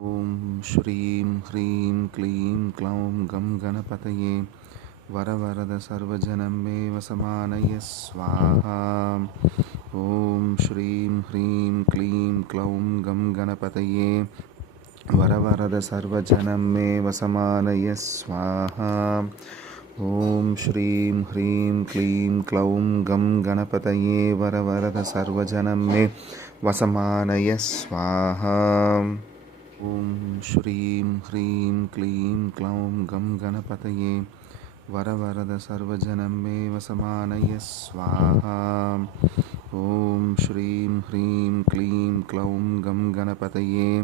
ॐ श्रीं ह्रीं क्लीं क्लौं गं गणपतये वरवरद सर्वजनं मे वसमानय स्वाहा। ॐ श्रीं ह्रीं क्लीं क्लौं गं गणपतये वरवरद सर्वजनं मे वसमानय स्वाहा। ॐ श्रीं ह्रीं क्लीं क्लौं गं गणपतये वरवरद सर्वजनं मे वसमानय स्वाहा। ॐ श्रीं ह्रीं क्लीं क्लौं गं गणपतये वरवरद सर्वजनं मे वसमानय स्वाहा। ॐ श्रीं ह्रीं क्लीं क्लौं गं गणपतये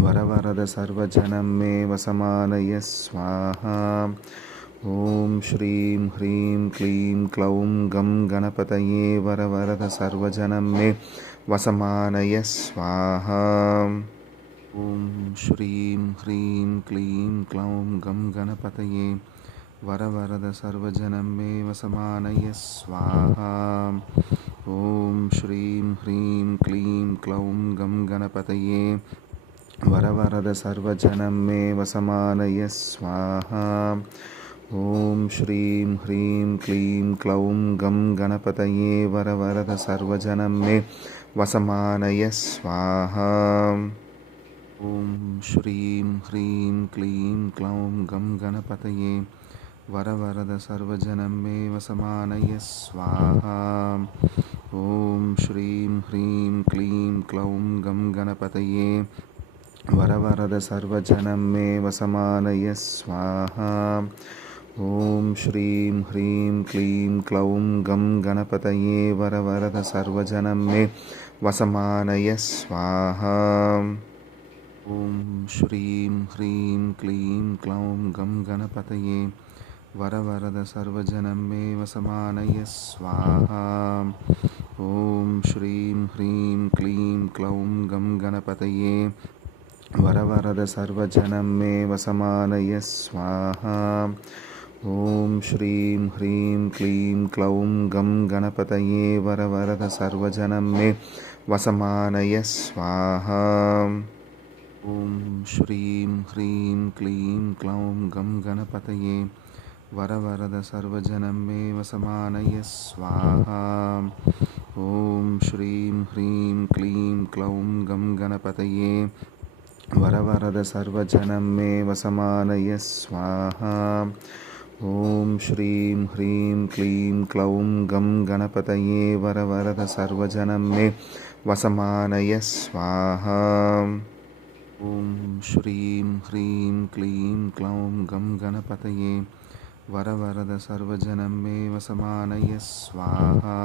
वरवरद सर्वजनं मे वसमानय स्वाहा। ॐ श्रीं ह्रीं क्लीं क्लौं गं गणपतये वरवरद सर्वजनं मे वसमानय स्वाहा। ॐ श्रीं ह्रीं क्लीं क्लौं गं गणपतये वरवरद सर्वजनं मे वसमानय स्वाहा। ॐ श्रीं ह्रीं क्लीं क्लौं गं गणपतये वरवरद सर्वजनं मे वसमानय स्वाहा। ॐ श्रीं ह्रीं क्लीं क्लौं गं गणपतये वरवरद सर्वजनं मे वसमानय स्वाहा। ॐ श्रीं ह्रीं क्लीं क्लौं गं गणपतये वरवरद सर्वजनं मे वसमानय स्वाहा। ॐ श्रीं ह्रीं क्लीं क्लौं गं गणपतये वरवरद सर्वजनं मे वसमानय स्वाहा। ॐ श्रीं ह्रीं क्लीं क्लौं गं गणपतये वरवरद सर्वजनं मे वसमानय स्वाहा। ॐ श्रीं ह्रीं क्लीं क्लौं गं गणपतये वरवरद सर्वजनं मे वसमानय स्वाहा। ॐ श्रीं ह्रीं क्लीं क्लौं गं गणपतये वरवरद सर्वजनं मे वसमानय स्वाहा। ॐ श्रीं ह्रीं क्लीं क्लौं गं गणपतये वरवरद सर्वजनं मे वसमानय स्वाहा। ॐ श्रीं ह्रीं क्लीं क्लौं गं गणपतये वरवरद सर्वजनं मे वसमानय स्वाहा। ॐ श्रीं ह्रीं क्लीं क्लौं गं गणपतये वरवरद सर्वजनं मे वसमानय स्वाहा। ॐ श्रीं ह्रीं क्लीं क्लौं गं गणपतये वरवरद सर्वजनं मे वसमानय स्वाहा। ॐ श्रीं ह्रीं क्लीं क्लौं गं गणपतये वरवरद सर्वजनं मे वसमानय स्वाहा।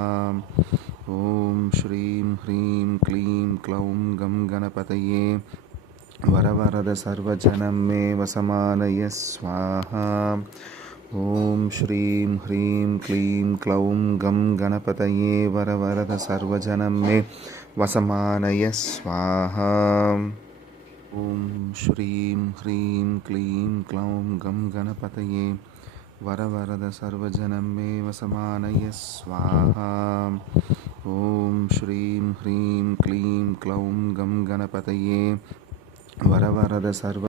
ॐ श्रीं ह्रीं क्लीं क्लौं गं गणपतये वरवरद सर्वजनं मे वसमानय स्वाहा। ॐ श्रीं ह्रीं क्लीं क्लौं गं गणपतये वरवरद सर्वजनं मे वसमानय स्वाहा। ॐ श्रीं ह्रीं क्लीं क्लौं गं गणपतये वरवरद सर्वजनं मे वसमानय स्वाहा। ॐ श्रीं ह्रीं क्लीं क्लौं गं गणपतये वरवरद सर्व